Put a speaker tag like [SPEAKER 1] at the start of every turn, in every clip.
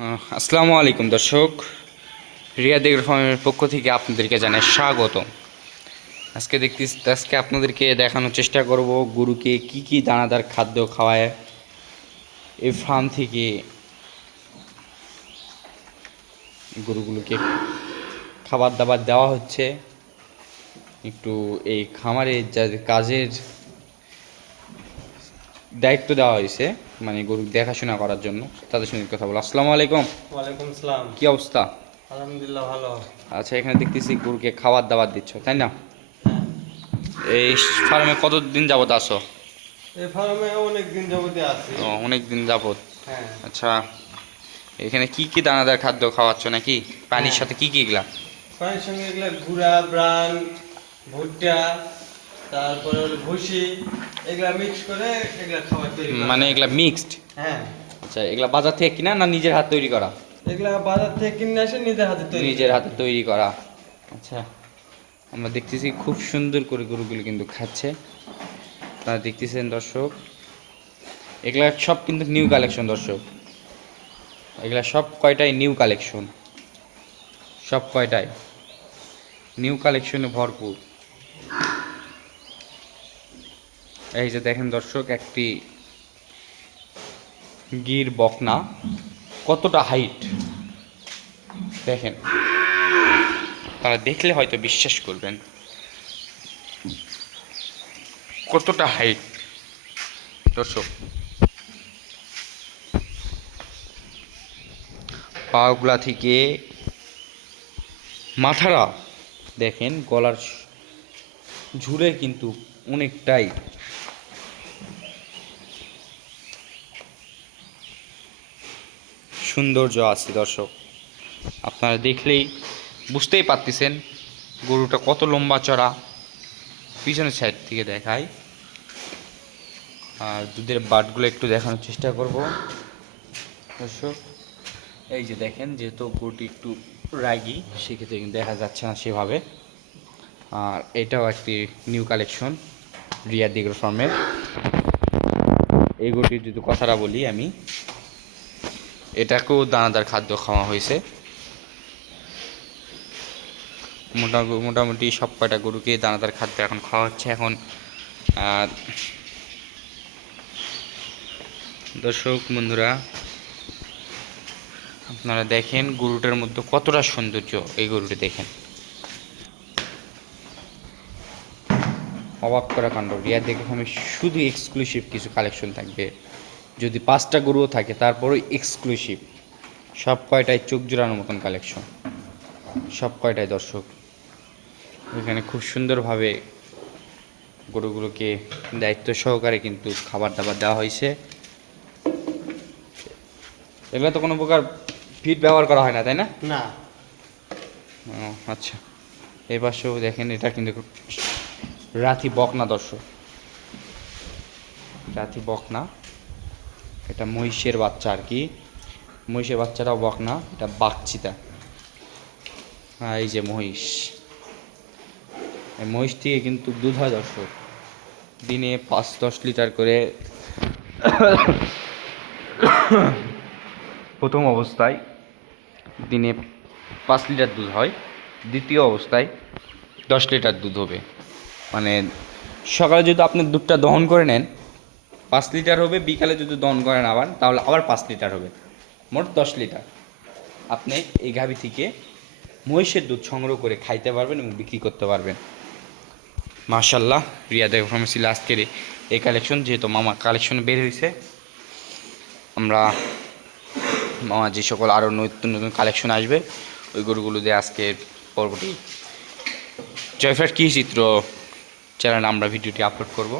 [SPEAKER 1] আসসালামু আলাইকুম দর্শক। রিয়া দেগর ফার্মের পক্ষ থেকে আপনাদেরকে জানাই স্বাগত আজকে দেখতে আজকে আপনাদেরকে দেখানোর চেষ্টা করব গরুকে কি কি দানাদার খাদ্য খাওয়ায় এই ফার্ম থেকে গরুগুলোকে খাবার দাবার দেওয়া হচ্ছে। একটু এই খামারে যা কাজের দায়িত্ব দেওয়া হয়েছে মানে গরু দেখাশোনা করার জন্য। তাদের সঙ্গে কথা বলো। আসসালামু আলাইকুম।
[SPEAKER 2] ওয়ালাইকুম আসসালাম
[SPEAKER 1] কি অবস্থা?
[SPEAKER 2] আলহামদুলিল্লাহ ভালো।
[SPEAKER 1] আচ্ছা এখানে দেখতেছি গরুকে খাবার দাবার দিচ্ছ তাই না?
[SPEAKER 2] হ্যাঁ।
[SPEAKER 1] এই ফার্মে কতদিন যাবত আসো
[SPEAKER 2] এই ফার্মে অনেক দিন যাবতীয় আছি।
[SPEAKER 1] ও, অনেক দিন যাবত?
[SPEAKER 2] হ্যাঁ।
[SPEAKER 1] আচ্ছা এখানে কি কি দানাদার খাদ্য খাওয়াচ্ছ নাকি? পানির
[SPEAKER 2] হ্যাঁ।
[SPEAKER 1] সাথে কি কি এগুলা?
[SPEAKER 2] পানির সঙ্গে এগুলা গুড়া ব্রান ভুট্টা তারপরে হলো ভুসি এগুলা মিক্স করে এগুলা খাবার তৈরি করা।
[SPEAKER 1] মানে এগুলা মিক্সড
[SPEAKER 2] হ্যাঁ।
[SPEAKER 1] আচ্ছা এগুলা বাজার থেকে কিনা না নিজের হাত তৈরি করা?
[SPEAKER 2] এগুলা বাজার থেকে কিনে আসে নিজের হাতে তৈরি
[SPEAKER 1] নিজের। হাতে তৈরি করা। আচ্ছা আমরা দেখতেছি খুব সুন্দর করে গরুগুলো কিন্তু খাচ্ছে। আপনারা দেখতেছেন দর্শক এগুলা সব কিন্তু নিউ কালেকশন দর্শক। এগুলা সব কয়টাই নিউ কালেকশন সব কয়টাই? নিউ কালেকশনে ভরপুর। এই যে দেখেন দর্শক, একটি গির বকনা, কতটা হাইট দেখেন। তারা দেখলে হয়তো বিশ্বাস করবেন। কতটা হাইট দর্শক, পাগুলা থেকে মাথারা, দেখেন, গলার ঝুলে কিন্তু অনেকটাই। সৌন্দর্য আছে, দর্শক। আপনারা দেখলেই বুঝতেই পারতেছেন গরুটা কত লম্বা চড়া। পিছনের সাইড থেকে দেখাই। আর দুধের বাটগুলো একটু দেখানোর চেষ্টা করব। দর্শক, এই যে দেখেন, যেহেতু গরুটি একটু রাগি, সেক্ষেত্রে দেখা যাচ্ছে না সেভাবে। আর এটাও একটি নিউ কালেকশন রিয়া দিগর ফার্মের এই গরুটির যদি কথাটা বলি আমি, এটাকেও দানাদার খাদ্য খাওয়া হয়েছে। মোটা মোটামুটি সব কয়টা গরুকে দানাদার খাদ্য এখন খাওয়া হচ্ছে। এখন দর্শক, বন্ধুরা, আপনারা দেখেন গরুটার মধ্যে কতটা সৌন্দর্য এই গরুটি দেখেন। অবাক করা কাণ্ড। রিয়া দেখে আমি শুধু এক্সক্লুসিভ কিছু কালেকশন থাকবে। যদি পাঁচটা গরুও থাকে তারপরেও এক্সক্লুসিভ সব কয়টাই চোখ জোড়ানোর মতন কালেকশন সব কয়টাই দর্শক। এখানে খুব সুন্দরভাবে গরুগুলোকে দায়িত্ব সহকারে কিন্তু খাবার দাবার দেওয়া হয়েছে। এগুলো তো কোনো প্রকার ফিড ব্যবহার করা হয় না তাই না?
[SPEAKER 2] না।
[SPEAKER 1] আচ্ছা। এই পাশেও দেখেন এটা কিন্তু রাতি বকনা, দর্শক। রাতি বকনা, এটা মহিষের বাচ্চা আর কি। মহিষের বাচ্চাটাও বকনা, এটা বাঘচিতা হ্যাঁ এই যে মহিষ। মহিষ থেকে কিন্তু দুধ হয়, দর্শক। দিনে পাঁচ দশ লিটার করে প্রথম অবস্থায় দিনে পাঁচ লিটার দুধ হয়। দ্বিতীয় অবস্থায় দশ লিটার দুধ হবে। মানে সকালে যদি আপনি দুধটা দহন করে নেন, পাঁচ লিটার হবে, বিকালে যদি দহন করেন আবার, তাহলে আবার পাঁচ লিটার হবে। মোট দশ লিটার। আপনি এই গাভি থেকে মহিষের দুধ সংগ্রহ করে খাইতে পারবেন এবং বিক্রি করতে পারবেন। মার্শাল্লাহ রিয়া দেব ফার্মেসি আজকের এই কালেকশন যেহেতু মামা কালেকশন বের হয়েছে আমরা মামা যে সকল আরও নতুন নতুন কালেকশন আসবে, ওই গরুগুলো দিয়ে আজকের পর্বটি। জয়ফ্রাট কী চিত্র? চ্যানেলে আমরা ভিডিওটি আপলোড করব।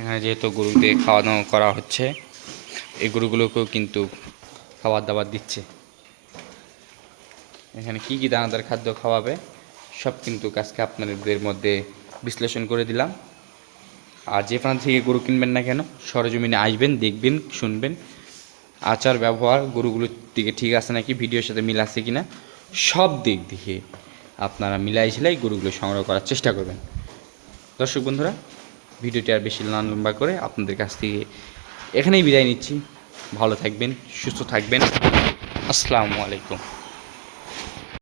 [SPEAKER 1] এখানে যেহেতু গরুতে খাওয়া দাওয়া করা হচ্ছে, এই গরুগুলোকেও কিন্তু খাবার দাবার দিচ্ছে। এখানে কি কি দানাদার খাদ্য খাওয়াবে, সব কিন্তু আজকে আপনাদের মধ্যে বিশ্লেষণ করে দিলাম। আর যে প্রান্ত থেকে গরু কিনবেন না কেন, সরজমিনে আসবেন, দেখবেন, শুনবেন। আচার, ব্যবহার, গরুগুলোর দিকে ঠিক আছে নাকি, ভিডিওর সাথে মিল আছে কিনা, সব দিক দিয়ে আপনারা মিলাই ঝিলাই গরুগুলো সংগ্রহ করার চেষ্টা করবেন। দর্শক বন্ধুরা, ভিডিওটি আর বেশি লান লম্বা করে আপনাদের কাছ থেকে এখানেই বিদায় নিচ্ছি। ভালো থাকবেন, সুস্থ থাকবেন। আসসালামু আলাইকুম।